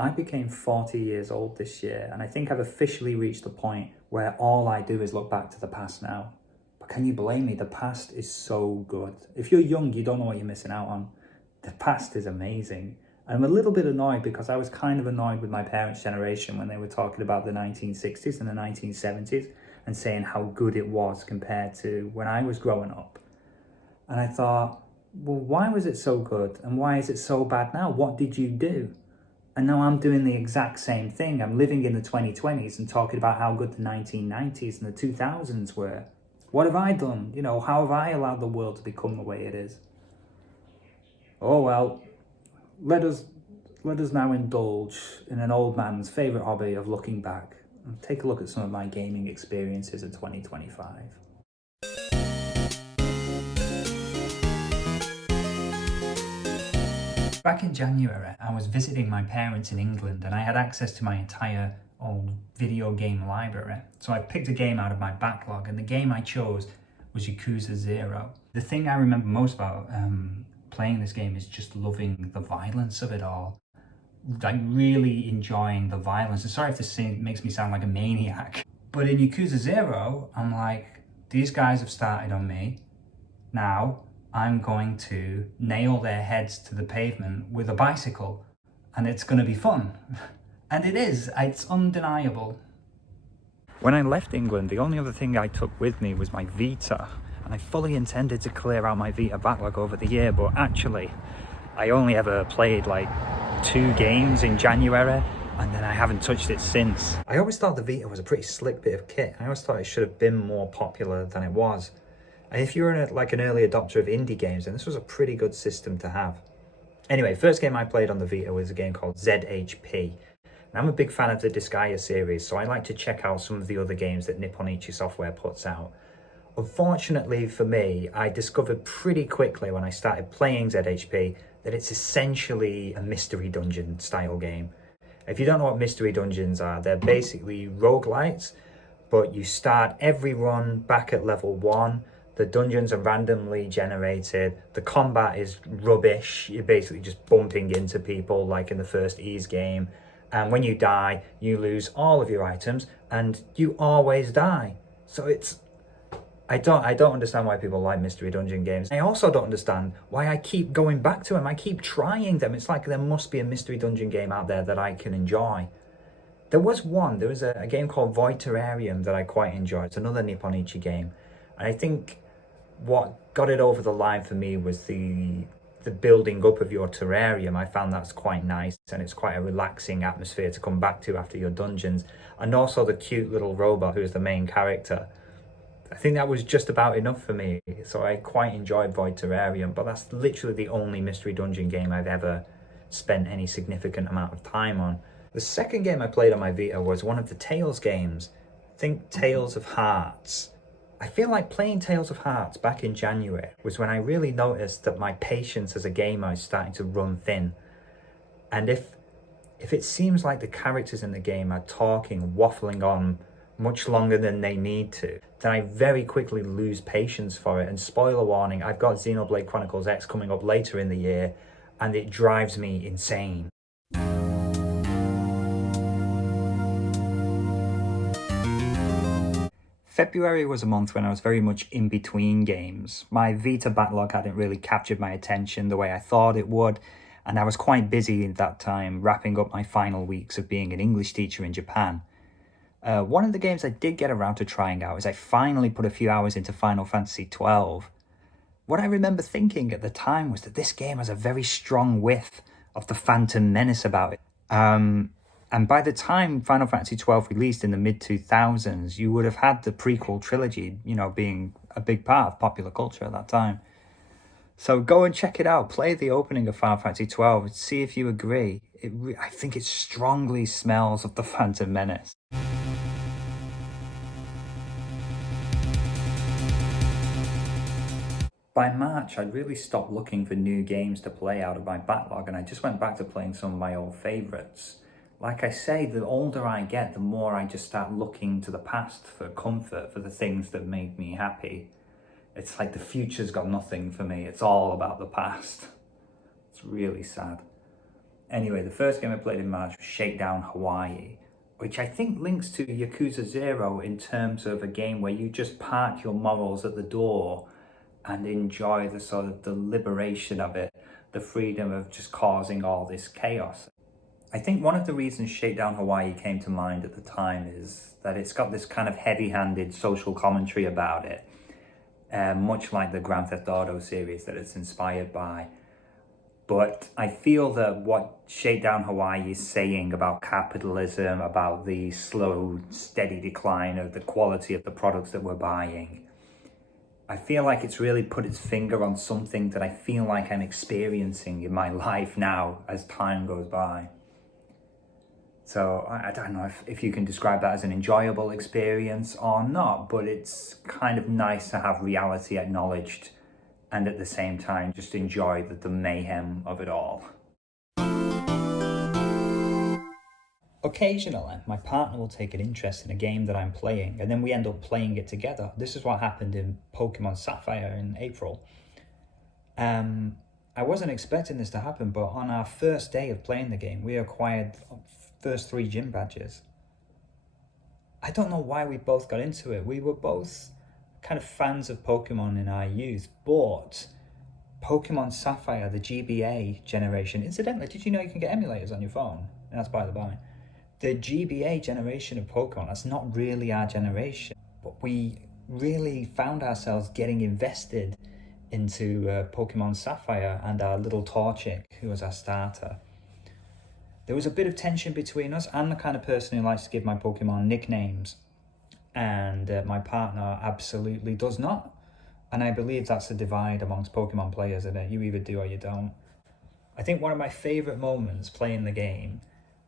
I became 40 years old this year, and I think I've officially reached the point where all I do is look back to the past now. But can you blame me? The past is so good. If you're young, you don't know what you're missing out on. The past is amazing. I'm a little bit annoyed because I was kind of annoyed with my parents' generation when they were talking about the 1960s and the 1970s and saying how good it was compared to when I was growing up. And I thought, well, why was it so good? And why is it so bad now? What did you do? And now I'm doing the exact same thing. I'm living in the 2020s and talking about how good the 1990s and the 2000s were. What have I done? You know, how have I allowed the world to become the way it is? Oh well, let us now indulge in an old man's favourite hobby of looking back and take a look at some of my gaming experiences in 2025. Back in January, I was visiting my parents in England and I had access to my entire old video game library. So I picked a game out of my backlog, and the game I chose was Yakuza 0. The thing I remember most about playing this game is just loving the violence of it all. Like really enjoying the violence. And sorry if this makes me sound like a maniac, but in Yakuza 0, I'm like, these guys have started on me. Now I'm going to nail their heads to the pavement with a bicycle, and it's going to be fun. And it is, it's undeniable. When I left England, the only other thing I took with me was my Vita, and I fully intended to clear out my Vita backlog over the year, but actually I only ever played like 2 games in January, and then I haven't touched it since. I always thought the Vita was a pretty slick bit of kit. I always thought it should have been more popular than it was. And if you're an early adopter of indie games, then this was a pretty good system to have. Anyway, first game I played on the Vita was a game called ZHP. And I'm a big fan of the Disgaea series, so I like to check out some of the other games that Nippon Ichi Software puts out. Unfortunately for me, I discovered pretty quickly when I started playing ZHP that it's essentially a mystery dungeon style game. If you don't know what mystery dungeons are, they're basically roguelites, but you start every run back at level 1. The dungeons are randomly generated. The combat is rubbish. You're basically just bumping into people like in the first Ys game. And when you die, you lose all of your items and you always die. So I don't understand why people like mystery dungeon games. I also don't understand why I keep going back to them. I keep trying them. It's like there must be a mystery dungeon game out there that I can enjoy. There was a game called Void Terrarium that I quite enjoyed. It's another Nippon Ichi game. And I think what got it over the line for me was the building up of your terrarium. I found that's quite nice, and it's quite a relaxing atmosphere to come back to after your dungeons. And also the cute little robot who's the main character. I think that was just about enough for me. So I quite enjoyed Void Terrarium, but that's literally the only mystery dungeon game I've ever spent any significant amount of time on. The second game I played on my Vita was one of the Tales games. Think Tales of Hearts. I feel like playing Tales of Hearts back in January was when I really noticed that my patience as a gamer is starting to run thin. And if it seems like the characters in the game are talking, waffling on much longer than they need to, then I very quickly lose patience for it. And spoiler warning, I've got Xenoblade Chronicles X coming up later in the year, and it drives me insane. February was a month when I was very much in between games. My Vita backlog hadn't really captured my attention the way I thought it would, and I was quite busy at that time wrapping up my final weeks of being an English teacher in Japan. One of the games I did get around to trying out is I finally put a few hours into Final Fantasy XII. What I remember thinking at the time was that this game has a very strong whiff of the Phantom Menace about it. And by the time Final Fantasy XII released in the mid-2000s, you would have had the prequel trilogy, being a big part of popular culture at that time. So go and check it out. Play the opening of Final Fantasy XII. See if you agree. I think it strongly smells of the Phantom Menace. By March, I'd really stopped looking for new games to play out of my backlog, and I just went back to playing some of my old favourites. Like I say, the older I get, the more I just start looking to the past for comfort, for the things that make me happy. It's like the future's got nothing for me. It's all about the past. It's really sad. Anyway, the first game I played in March was Shakedown Hawaii, which I think links to Yakuza 0 in terms of a game where you just park your morals at the door and enjoy the sort of the liberation of it, the freedom of just causing all this chaos. I think one of the reasons Shakedown Hawaii came to mind at the time is that it's got this kind of heavy-handed social commentary about it, much like the Grand Theft Auto series that it's inspired by. But I feel that what Shakedown Hawaii is saying about capitalism, about the slow, steady decline of the quality of the products that we're buying, I feel like it's really put its finger on something that I feel like I'm experiencing in my life now as time goes by. So I don't know if you can describe that as an enjoyable experience or not, but it's kind of nice to have reality acknowledged and at the same time just enjoy the mayhem of it all. Occasionally, my partner will take an interest in a game that I'm playing, and then we end up playing it together. This is what happened in Pokemon Sapphire in April. I wasn't expecting this to happen, but on our first day of playing the game, we acquired first 3 gym badges. I don't know why we both got into it. We were both kind of fans of Pokemon in our youth, but Pokemon Sapphire, the GBA generation, incidentally, did you know you can get emulators on your phone? That's by the by. The GBA generation of Pokemon, that's not really our generation, but we really found ourselves getting invested into Pokemon Sapphire and our little Torchic, who was our starter. There was a bit of tension between us. I'm the kind of person who likes to give my Pokemon nicknames, and my partner absolutely does not. And I believe that's a divide amongst Pokemon players, isn't it? You either do or you don't. I think one of my favourite moments playing the game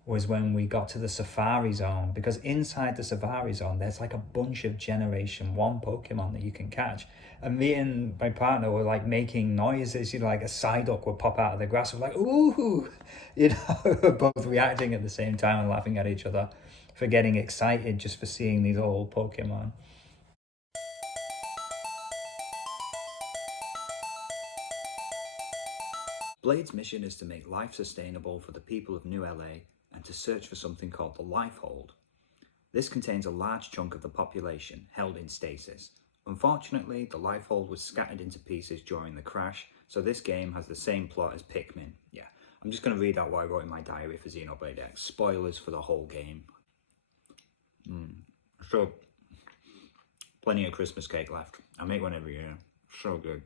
was when we got to the Safari Zone, because inside the Safari Zone there's like a bunch of Generation 1 Pokemon that you can catch. And me and my partner were like making noises, like a Psyduck would pop out of the grass. We're like, ooh, we're both reacting at the same time and laughing at each other for getting excited just for seeing these old Pokemon. Blade's mission is to make life sustainable for the people of New LA and to search for something called the Lifehold. This contains a large chunk of the population held in stasis. Unfortunately, the Lifehold was scattered into pieces during the crash, so this game has the same plot as Pikmin. Yeah, I'm just going to read out what I wrote in my diary for Xenoblade X. Spoilers for the whole game. So, plenty of Christmas cake left. I make one every year. So good.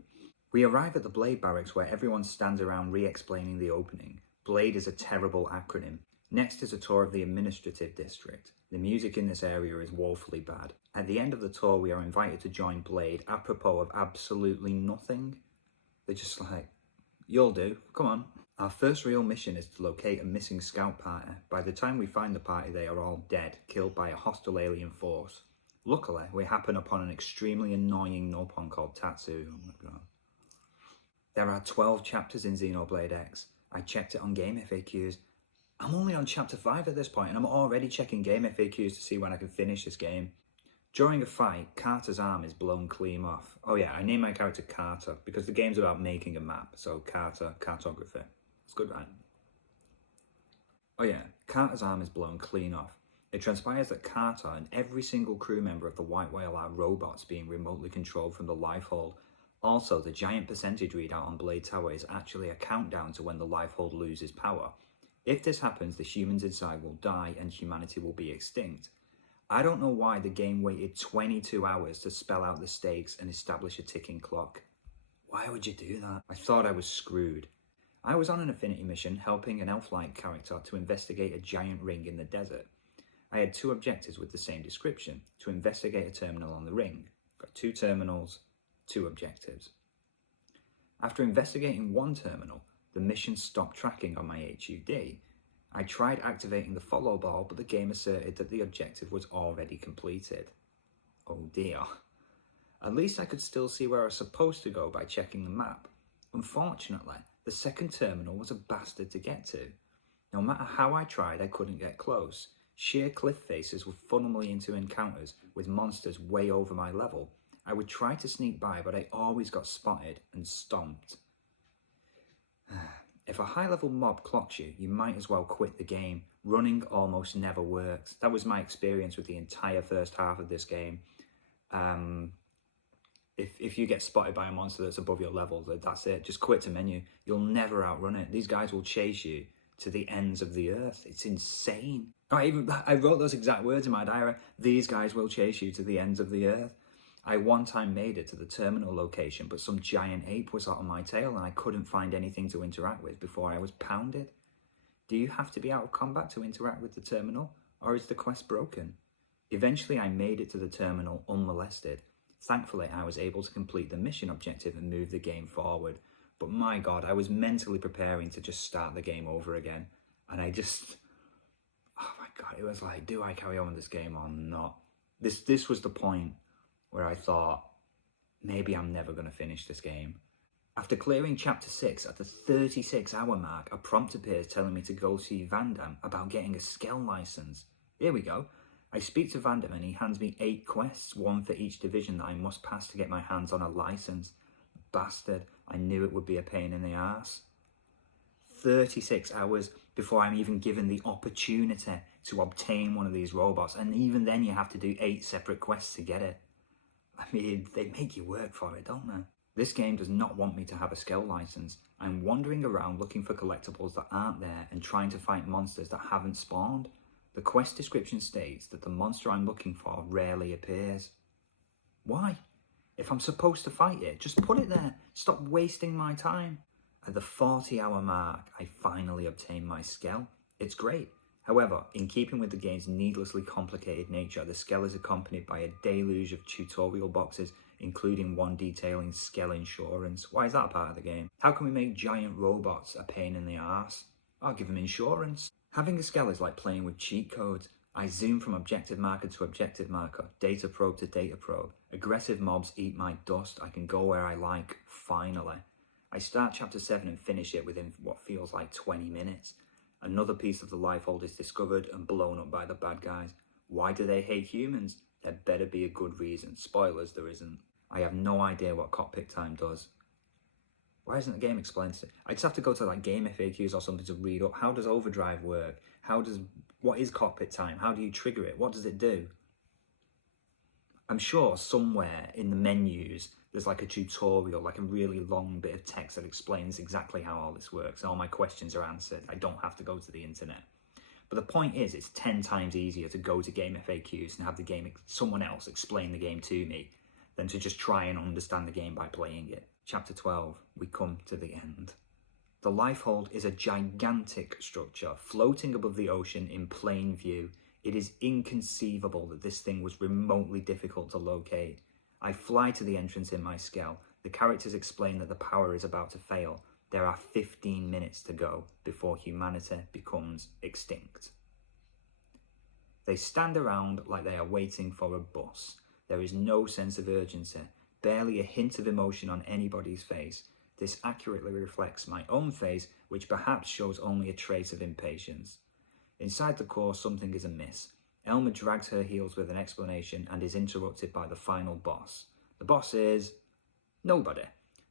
We arrive at the Blade barracks where everyone stands around re-explaining the opening. Blade is a terrible acronym. Next is a tour of the administrative district. The music in this area is woefully bad. At the end of the tour, we are invited to join Blade apropos of absolutely nothing. They're just like, you'll do, come on. Our first real mission is to locate a missing scout party. By the time we find the party, they are all dead, killed by a hostile alien force. Luckily, we happen upon an extremely annoying Nopon called Tatsu. Oh my god. There are 12 chapters in Xenoblade X. I checked it on Game FAQs. I'm only on chapter 5 at this point, and I'm already checking Game FAQs to see when I can finish this game. During a fight, Carter's arm is blown clean off. Oh yeah, I named my character Carter because the game's about making a map, so Carter, cartography. It's good, right? Oh yeah, Carter's arm is blown clean off. It transpires that Carter and every single crew member of the White Whale are robots being remotely controlled from the Lifehold. Also, the giant percentage readout on Blade Tower is actually a countdown to when the Lifehold loses power. If this happens, the humans inside will die and humanity will be extinct. I don't know why the game waited 22 hours to spell out the stakes and establish a ticking clock. Why would you do that? I thought I was screwed. I was on an affinity mission helping an elf-like character to investigate a giant ring in the desert. I had 2 objectives with the same description: to investigate a terminal on the ring. Got 2 terminals, 2 objectives. After investigating 1 terminal, the mission stopped tracking on my HUD. I tried activating the follow ball, but the game asserted that the objective was already completed. Oh dear. At least I could still see where I was supposed to go by checking the map. Unfortunately, the second terminal was a bastard to get to. No matter how I tried, I couldn't get close. Sheer cliff faces would funnel me into encounters with monsters way over my level. I would try to sneak by, but I always got spotted and stomped. If a high-level mob clocks you, you might as well quit the game. Running almost never works. That was my experience with the entire first half of this game. If you get spotted by a monster that's above your level, that's it. Just quit to menu. You'll never outrun it. These guys will chase you to the ends of the earth. It's insane. I wrote those exact words in my diary. These guys will chase you to the ends of the earth. I one time made it to the terminal location, but some giant ape was hot on my tail and I couldn't find anything to interact with before I was pounded. Do you have to be out of combat to interact with the terminal, or is the quest broken? Eventually I made it to the terminal unmolested. Thankfully I was able to complete the mission objective and move the game forward. But my God, I was mentally preparing to just start the game over again. And I just, oh my God, it was like, do I carry on with this game or not? This was the point where I thought, maybe I'm never going to finish this game. After clearing chapter 6 at the 36-hour mark, a prompt appears telling me to go see Vandam about getting a Skell license. Here we go. I speak to Vandam and he hands me 8 quests, one for each division that I must pass to get my hands on a license. Bastard, I knew it would be a pain in the arse. 36 hours before I'm even given the opportunity to obtain one of these robots, and even then you have to do 8 separate quests to get it. I mean, they make you work for it, don't they? This game does not want me to have a Skell license. I'm wandering around looking for collectibles that aren't there and trying to fight monsters that haven't spawned. The quest description states that the monster I'm looking for rarely appears. Why? If I'm supposed to fight it, just put it there. Stop wasting my time. At the 40-hour mark, I finally obtain my Skell. It's great. However, in keeping with the game's needlessly complicated nature, the Skell is accompanied by a deluge of tutorial boxes, including one detailing Skell insurance. Why is that part of the game? How can we make giant robots a pain in the arse? I'll give them insurance. Having a Skell is like playing with cheat codes. I zoom from objective marker to objective marker, data probe to data probe. Aggressive mobs eat my dust. I can go where I like, finally. I start chapter 7 and finish it within what feels like 20 minutes. Another piece of the Lifehold is discovered and blown up by the bad guys. Why do they hate humans? There better be a good reason. Spoilers, there isn't. I have no idea what cockpit time does. Why isn't the game explained to me? I just have to go to like game FAQs or something to read up. How does overdrive work? What is cockpit time? How do you trigger it? What does it do? I'm sure somewhere in the menus there's like a tutorial, like a really long bit of text that explains exactly how all this works. All my questions are answered. I don't have to go to the internet. But the point is, it's 10 times easier to go to game FAQs and have someone else explain the game to me than to just try and understand the game by playing it. Chapter 12, we come to the end. The Lifehold is a gigantic structure floating above the ocean in plain view. It is inconceivable that this thing was remotely difficult to locate. I fly to the entrance in my Skell. The characters explain that the power is about to fail. There are 15 minutes to go before humanity becomes extinct. They stand around like they are waiting for a bus. There is no sense of urgency, barely a hint of emotion on anybody's face. This accurately reflects my own face, which perhaps shows only a trace of impatience. Inside the core, something is amiss. Elma drags her heels with an explanation and is interrupted by the final boss. The boss is nobody.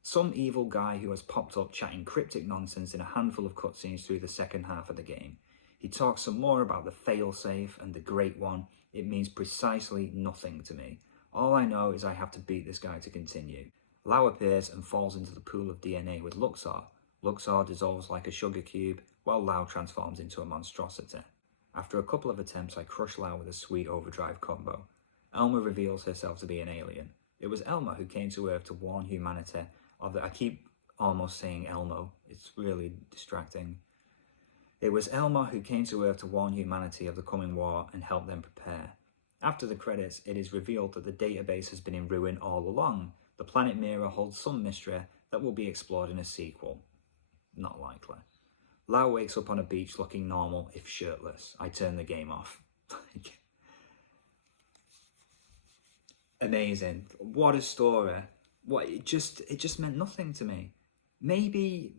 Some evil guy who has popped up chatting cryptic nonsense in a handful of cutscenes through the second half of the game. He talks some more about the failsafe and the Great One. It means precisely nothing to me. All I know is I have to beat this guy to continue. Lau appears and falls into the pool of DNA with Luxor. Luxor dissolves like a sugar cube, while Lau transforms into a monstrosity. After a couple of attempts, I crush Lau with a sweet overdrive combo. Elma reveals herself to be an alien. It was Elma who came to Earth to warn humanity of the... I keep almost saying Elmo. It's really distracting. It was Elma who came to Earth to warn humanity of the coming war and help them prepare. After the credits, it is revealed that the database has been in ruin all along. The planet Mira holds some mystery that will be explored in a sequel. Not likely. Lau wakes up on a beach looking normal, if shirtless. I turn the game off. Amazing. What a story. It just meant nothing to me. Maybe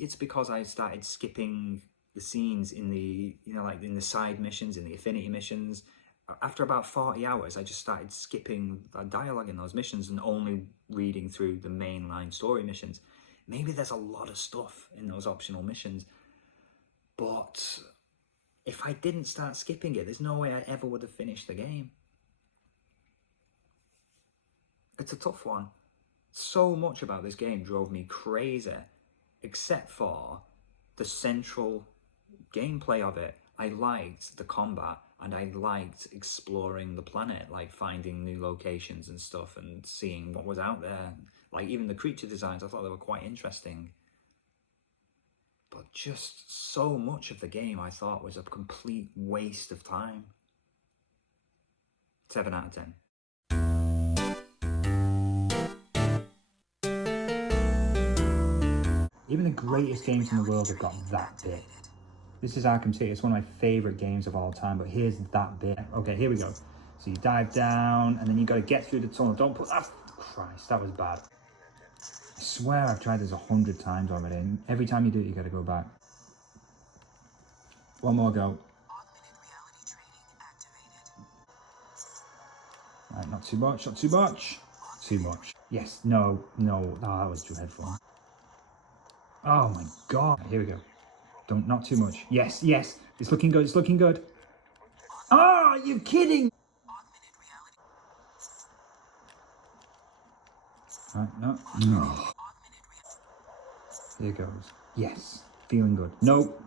it's because I started skipping the scenes in the, like in the side missions, in the affinity missions. After about 40 hours, I just started skipping the dialogue in those missions and only reading through the mainline story missions. Maybe there's a lot of stuff in those optional missions, but if I didn't start skipping it, there's no way I ever would have finished the game. It's a tough one. So much about this game drove me crazy, except for the central gameplay of it. I liked the combat, and I liked exploring the planet, like finding new locations and stuff and seeing what was out there. Like even the creature designs, I thought they were quite interesting. But just so much of the game I thought was a complete waste of time. 7 out of 10. Even the greatest games in the world have got that bit. This is Arkham City. It's one of my favourite games of all time, but here's that bit. Okay, here we go. So you dive down, and then you got to get through the tunnel. Don't put... Ah, Christ, that was bad. I swear I've tried this 100 times already, and every time you do it, you got to go back. One more go. Right, not too much, not too much. Too much. Yes, no. Oh, that was dreadful. Oh my God. Here we go. Not too much. Yes. It's looking good. Oh, you're kidding. Right, no. Here goes. Yes. Feeling good. Nope.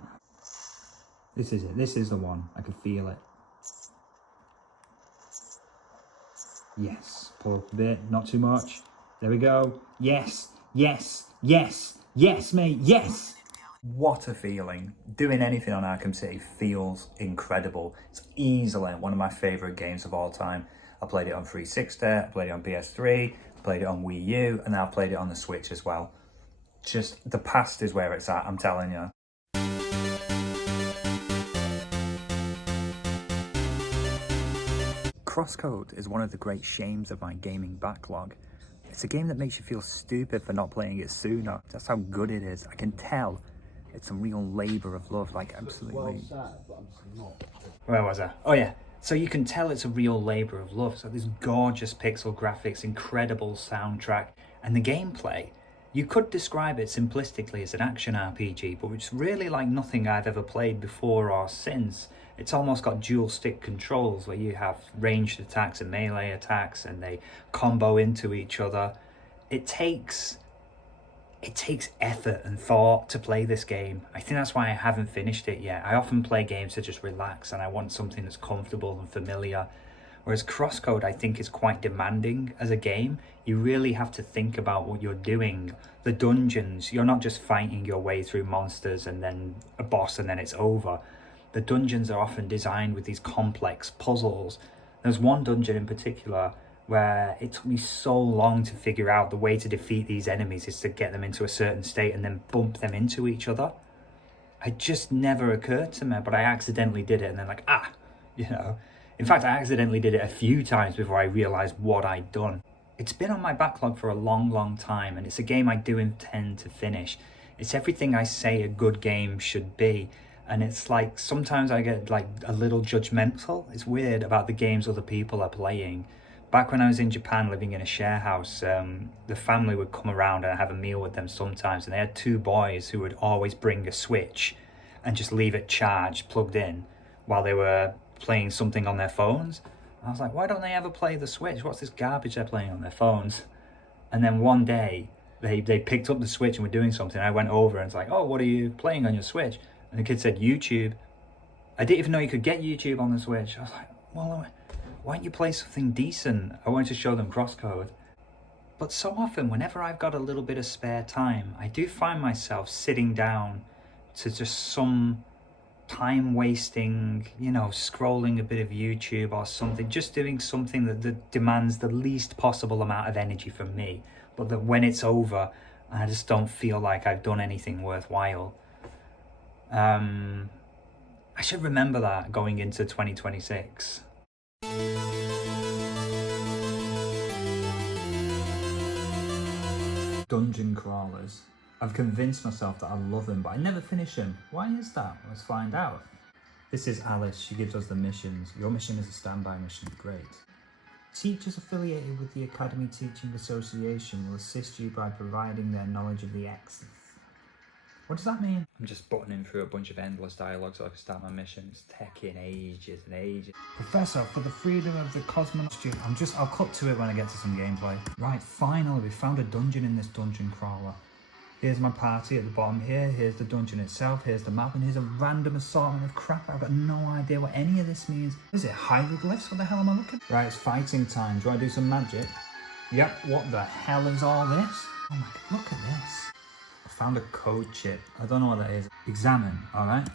This is it. This is the one. I can feel it. Yes. Pull up a bit. Not too much. There we go. Yes, mate. Yes. What a feeling. Doing anything on Arkham City feels incredible. It's easily one of my favourite games of all time. I played it on 360, I played it on PS3, I played it on Wii U, and now I've played it on the Switch as well. Just, the past is where it's at, I'm telling you. Crosscode is one of the great shames of my gaming backlog. It's a game that makes you feel stupid for not playing it sooner. That's how good it is. I can tell it's a real labour of love, like absolutely. Where was I? Oh yeah. So you can tell it's a real labour of love. So this gorgeous pixel graphics, incredible soundtrack, and the gameplay. You could describe it simplistically as an action RPG, but it's really like nothing I've ever played before or since. It's almost got dual stick controls where you have ranged attacks and melee attacks and they combo into each other. It takes effort and thought to play this game. I think that's why I haven't finished it yet. I often play games to just relax and I want something that's comfortable and familiar. Whereas Crosscode, I think, is quite demanding as a game. You really have to think about what you're doing. The dungeons, you're not just fighting your way through monsters and then a boss and then it's over. The dungeons are often designed with these complex puzzles. There's one dungeon in particular where it took me so long to figure out the way to defeat these enemies is to get them into a certain state and then bump them into each other. It just never occurred to me, but I accidentally did it and then In fact, I accidentally did it a few times before I realised what I'd done. It's been on my backlog for a long time, and it's a game I do intend to finish. It's everything I say a good game should be, and it's like sometimes I get like a little judgmental. It's weird about the games other people are playing. Back when I was in Japan living in a share house, the family would come around and I'd have a meal with them sometimes, and they had two boys who would always bring a Switch and just leave it charged, plugged in, while they were playing something on their phones. I was like, why don't they ever play the Switch? What's this garbage they're playing on their phones? And then one day they picked up the Switch and were doing something. I went over and it's like, oh, what are you playing on your Switch? And the kid said YouTube. I didn't even know you could get YouTube on the Switch. I was like, well, why don't you play something decent? I wanted to show them Crosscode. But so often, whenever I've got a little bit of spare time, I do find myself sitting down to just some time wasting, scrolling a bit of YouTube or something, just doing something that demands the least possible amount of energy from me, but that when it's over, I just don't feel like I've done anything worthwhile. I should remember that going into 2026. Dungeon crawlers. I've convinced myself that I love them, but I never finish them. Why is that? Let's find out. This is Alice. She gives us the missions. Your mission is a standby mission. Great. Teachers affiliated with the Academy Teaching Association will assist you by providing their knowledge of the X. What does that mean? I'm just buttoning through a bunch of endless dialogue so I can start my mission. It's taking ages and ages. Professor, for the freedom of the cosmonaut. I'll cut to it when I get to some gameplay. Right, finally, we found a dungeon in this dungeon crawler. Here's my party at the bottom here, here's the dungeon itself, here's the map, and here's a random assortment of crap. I've got no idea what any of this means. Is it hieroglyphs? What the hell am I looking? Right, it's fighting time. Do I do some magic? Yep, what the hell is all this? Oh my god, look at this. I found a code chip. I don't know what that is. Examine, alright.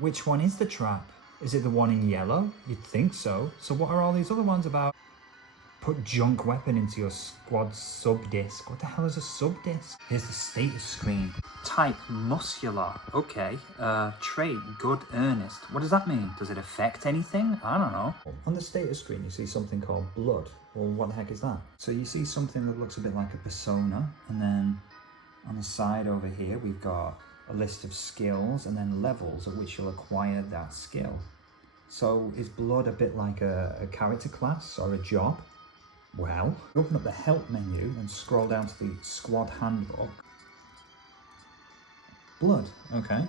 Which one is the trap? Is it the one in yellow? You'd think so. So what are all these other ones about? Put junk weapon into your squad sub-disc. What the hell is a sub-disc? Here's the status screen. Type muscular. Okay. Trait good earnest. What does that mean? Does it affect anything? I don't know. On the status screen you see something called blood. Well, what the heck is that? So you see something that looks a bit like a persona, and then on the side over here we've got a list of skills and then levels at which you'll acquire that skill. So is blood a bit like a character class or a job? Well, open up the help menu and scroll down to the squad handbook. Blood, okay.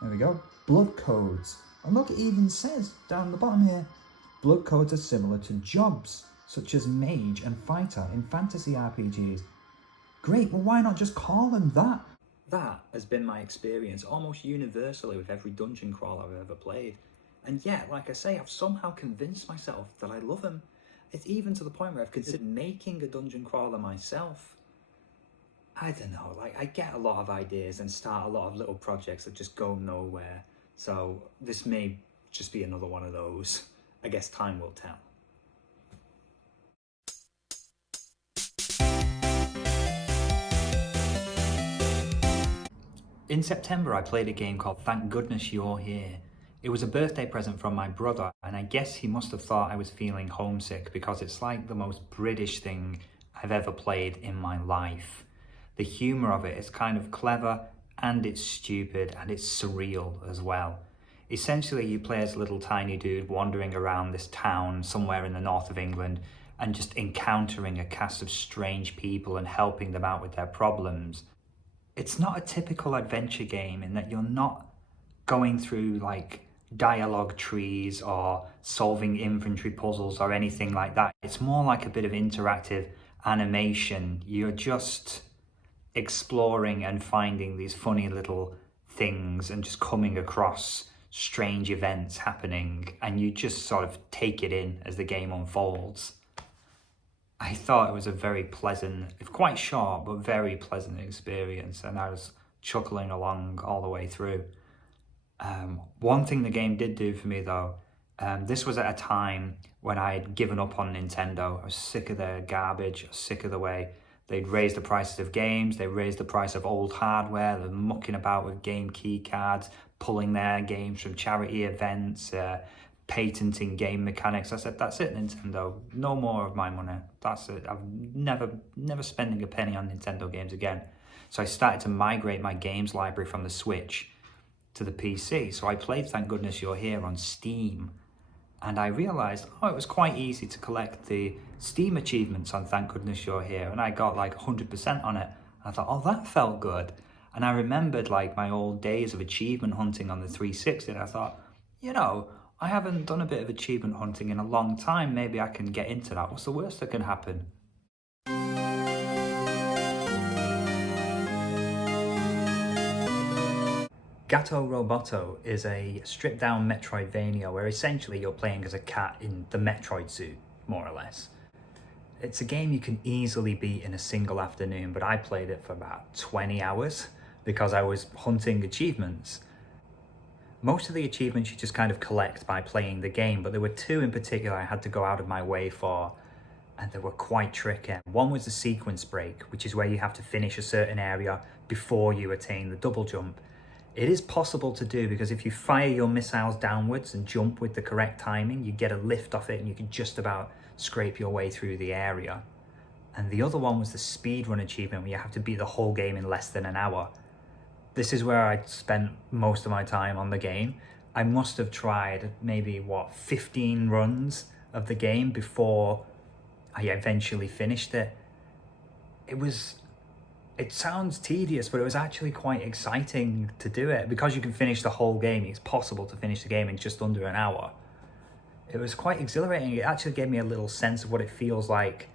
There we go. Blood codes. And look, it even says down the bottom here, blood codes are similar to jobs, such as mage and fighter in fantasy RPGs. Great, well why not just call them that? That has been my experience almost universally with every dungeon crawler I've ever played. And yet, like I say, I've somehow convinced myself that I love them. It's even to the point where I've considered making a dungeon crawler myself. I don't know, like I get a lot of ideas and start a lot of little projects that just go nowhere. So this may just be another one of those. I guess time will tell. In September, I played a game called Thank Goodness You're Here. It was a birthday present from my brother, and I guess he must have thought I was feeling homesick because it's like the most British thing I've ever played in my life. The humour of it is kind of clever, and it's stupid, and it's surreal as well. Essentially, you play as a little tiny dude wandering around this town somewhere in the north of England and just encountering a cast of strange people and helping them out with their problems. It's not a typical adventure game in that you're not going through like dialogue trees or solving inventory puzzles or anything like that. It's more like a bit of interactive animation. You're just exploring and finding these funny little things and just coming across strange events happening, and you just sort of take it in as the game unfolds. I thought it was a very pleasant, if quite short, but very pleasant experience, and I was chuckling along all the way through. One thing the game did do for me though, this was at a time when I had given up on Nintendo. I was sick of their garbage, I was sick of the way they'd raised the prices of games, they raised the price of old hardware, they're mucking about with game key cards, pulling their games from charity events, patenting game mechanics. I said, that's it, Nintendo, no more of my money, that's it. I'm never spending a penny on Nintendo games again. So I started to migrate my games library from the Switch to the PC. So I played Thank Goodness You're Here on Steam, and I realized, it was quite easy to collect the Steam achievements on Thank Goodness You're Here, and I got like 100% on it. I thought, that felt good. And I remembered like my old days of achievement hunting on the 360, and I thought, I haven't done a bit of achievement hunting in a long time, maybe I can get into that. What's the worst that can happen? Gato Roboto is a stripped-down Metroidvania where essentially you're playing as a cat in the Metroid suit, more or less. It's a game you can easily beat in a single afternoon, but I played it for about 20 hours because I was hunting achievements. Most of the achievements you just kind of collect by playing the game, but there were two in particular I had to go out of my way for, and they were quite tricky. One was the sequence break, which is where you have to finish a certain area before you attain the double jump. It is possible to do because if you fire your missiles downwards and jump with the correct timing, you get a lift off it and you can just about scrape your way through the area. And the other one was the speedrun achievement where you have to beat the whole game in less than an hour. This is where I spent most of my time on the game. I must have tried maybe 15 runs of the game before I eventually finished it. It sounds tedious, but it was actually quite exciting to do it. Because you can finish the whole game, it's possible to finish the game in just under an hour. It was quite exhilarating. It actually gave me a little sense of what it feels like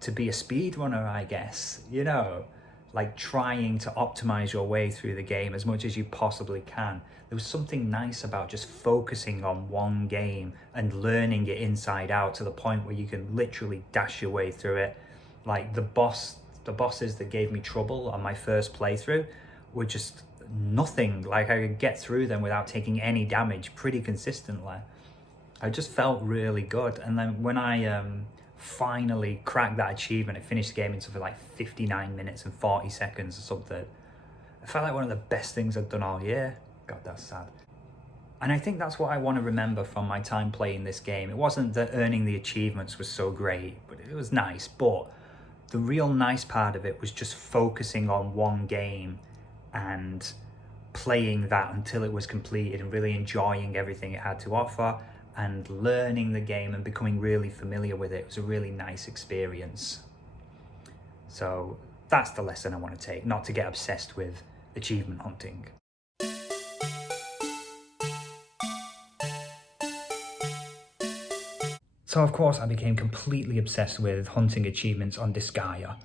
to be a speedrunner, I guess. You know, like trying to optimize your way through the game as much as you possibly can. There was something nice about just focusing on one game and learning it inside out to the point where you can literally dash your way through it. Like the bosses that gave me trouble on my first playthrough were just nothing. Like I could get through them without taking any damage pretty consistently. I just felt really good. And then when I finally cracked that achievement and finished the game in something like 59 minutes and 40 seconds or something, I felt like one of the best things I'd done all year. God, that's sad. And I think that's what I want to remember from my time playing this game. It wasn't that earning the achievements was so great, but it was nice. But the real nice part of it was just focusing on one game and playing that until it was completed and really enjoying everything it had to offer and learning the game and becoming really familiar with it. It was a really nice experience. So that's the lesson I want to take, not to get obsessed with achievement hunting. So of course I became completely obsessed with hunting achievements on Disgaea.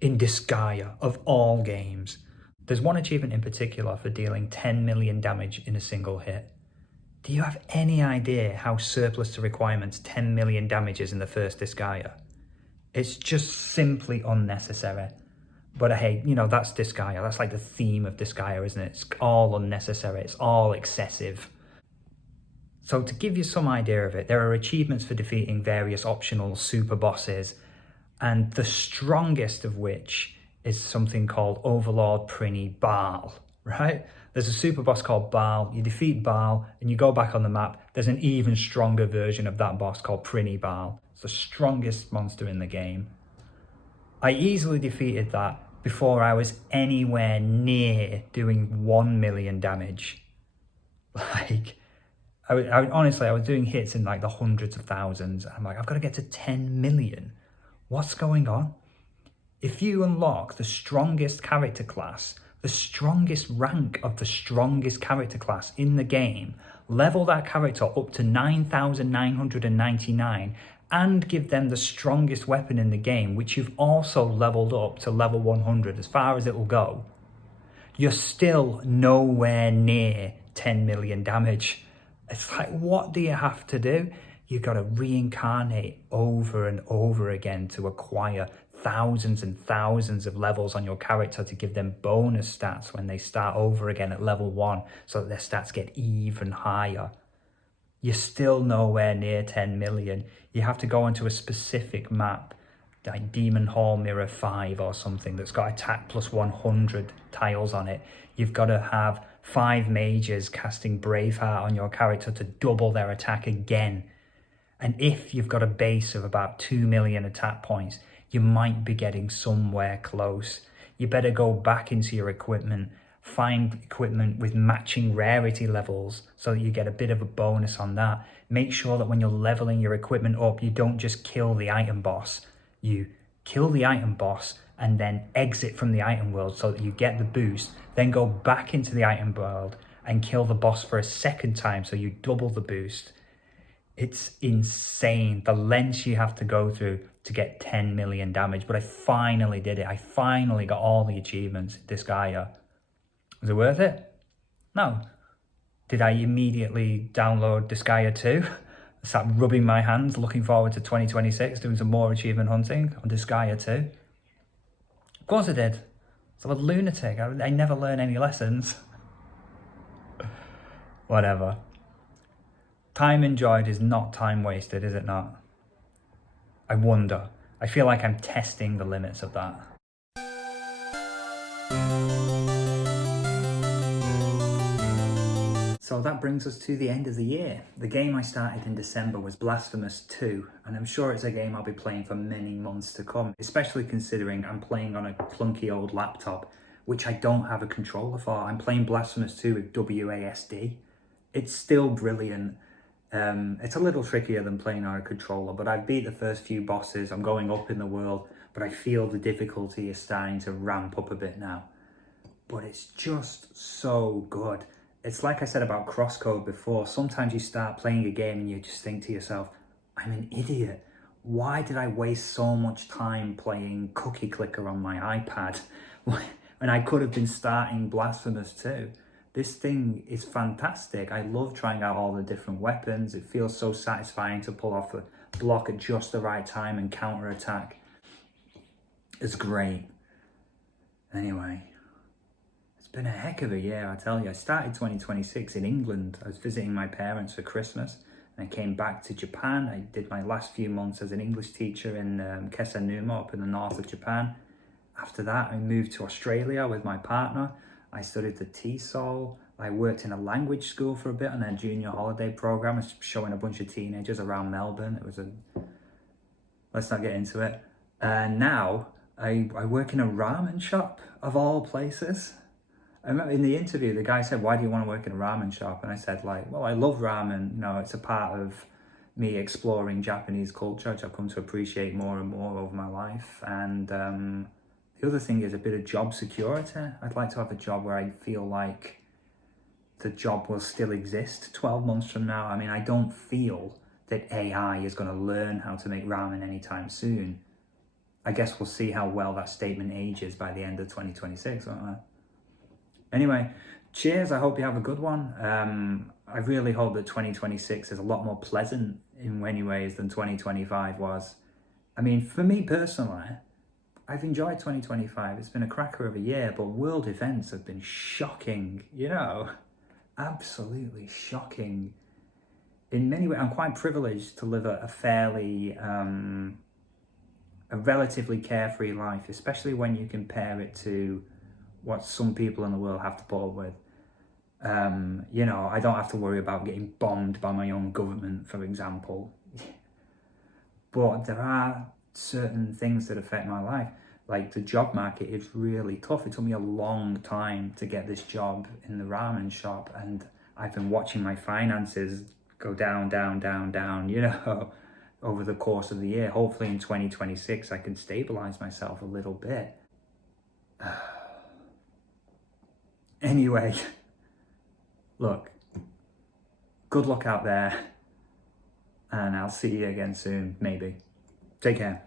In Disgaea, of all games. There's one achievement in particular for dealing 10 million damage in a single hit. Do you have any idea how surplus to requirements 10 million damage is in the first Disgaea? It's just simply unnecessary. But hey, you know, that's Disgaea. That's like the theme of Disgaea, isn't it? It's all unnecessary. It's all excessive. So to give you some idea of it, there are achievements for defeating various optional super bosses, and the strongest of which is something called Overlord Prinny Baal, right? There's a super boss called Baal. You defeat Baal and you go back on the map. There's an even stronger version of that boss called Prinny Baal. It's the strongest monster in the game. I easily defeated that before I was anywhere near doing 1 million damage. Like, honestly, I was doing hits in like the hundreds of thousands. I'm like, I've got to get to 10 million. What's going on? If you unlock the strongest character class, the strongest rank of the strongest character class in the game, level that character up to 9,999 and give them the strongest weapon in the game, which you've also leveled up to level 100 as far as it will go, you're still nowhere near 10 million damage. It's like, what do you have to do? You've got to reincarnate over and over again to acquire thousands and thousands of levels on your character to give them bonus stats when they start over again at level 1 so that their stats get even higher. You're still nowhere near 10 million. You have to go into a specific map, like Demon Hall Mirror 5 or something, that's got attack plus 100 tiles on it. You've got to have 5 mages casting Braveheart on your character to double their attack again. And if you've got a base of about 2 million attack points, you might be getting somewhere close. You better go back into your equipment, find equipment with matching rarity levels so that you get a bit of a bonus on that. Make sure that when you're leveling your equipment up, you don't just kill the item boss. You kill the item boss and then exit from the item world so that you get the boost, then go back into the item world and kill the boss for a second time so you double the boost. It's insane, the lengths you have to go through to get 10 million damage, but I finally did it. I finally got all the achievements in Disgaea. Was it worth it? No. Did I immediately download Disgaea 2? I sat rubbing my hands, looking forward to 2026, doing some more achievement hunting on Disgaea 2. Of course I did. So I'm a lunatic. I never learn any lessons. Whatever. Time enjoyed is not time wasted, is it not? I wonder. I feel like I'm testing the limits of that. So that brings us to the end of the year. The game I started in December was Blasphemous 2, and I'm sure it's a game I'll be playing for many months to come, especially considering I'm playing on a clunky old laptop, which I don't have a controller for. I'm playing Blasphemous 2 with WASD. it's still brilliant. It's a little trickier than playing on a controller, but I beat the first few bosses. I'm going up in the world, but I feel the difficulty is starting to ramp up a bit now. But it's just so good. It's like I said about crosscode before. Sometimes you start playing a game and you just think to yourself, I'm an idiot. Why did I waste so much time playing Cookie Clicker on my iPad when I could have been starting Blasphemous 2? This thing is fantastic. I love trying out all the different weapons. It feels so satisfying to pull off a block at just the right time and counterattack. It's great. Anyway, it's been a heck of a year, I tell you. I started 2026 in England. I was visiting my parents for Christmas. And I came back to Japan. I did my last few months as an English teacher in Kesanuma up in the north of Japan. After that, I moved to Australia with my partner. I studied the TESOL. I worked in a language school for a bit on a junior holiday program, showing a bunch of teenagers around Melbourne. Let's not get into it. And now I work in a ramen shop, of all places. I remember in the interview, the guy said, why do you want to work in a ramen shop? And I said, well, I love ramen. You know, it's a part of me exploring Japanese culture, which I've come to appreciate more and more over my life. And the other thing is a bit of job security. I'd like to have a job where I feel like the job will still exist 12 months from now. I mean, I don't feel that AI is going to learn how to make ramen anytime soon. I guess we'll see how well that statement ages by the end of 2026, won't I? Anyway, cheers. I hope you have a good one. I really hope that 2026 is a lot more pleasant in many ways than 2025 was. I mean, for me personally, I've enjoyed 2025. It's been a cracker of a year, but world events have been shocking, you know, absolutely shocking. In many ways, I'm quite privileged to live a fairly, a relatively carefree life, especially when you compare it to what some people in the world have to put up with. You know, I don't have to worry about getting bombed by my own government, for example. But there are certain things that affect my life. Like the job market is really tough. It took me a long time to get this job in the ramen shop, and I've been watching my finances go down, down, down, down, you know, over the course of the year. Hopefully in 2026, I can stabilize myself a little bit. Anyway, look, good luck out there, and I'll see you again soon, maybe. Take care.